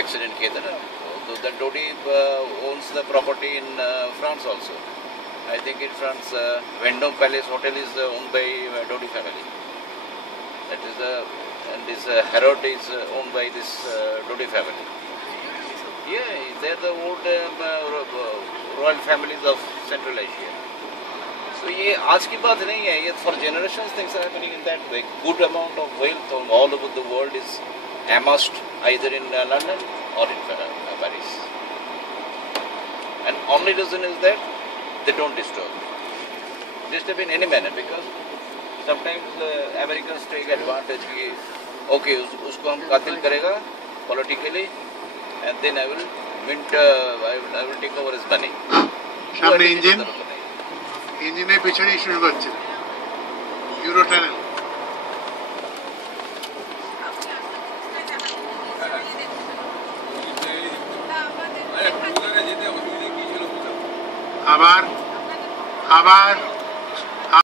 accident किया था ना, तो that Dodi owns the property in France also. I think in France, Vendôme Palace Hotel is owned by Dodi family. That is and this Harrod is owned by this Dodi family. Yeah, they are the old royal families of Central Asia. So ये आज की बात नहीं है, ये for generations things are happening in that way. Good amount of wealth all over the world is amassed either in London or in Paris. And only reason is that they don't disturb in any manner, because sometimes Americans take advantage कि okay उसको हम कातिल करेगा politically and then I will take over his money. सामने engine पिछड़ी शुरू करছে euro tunnel আবার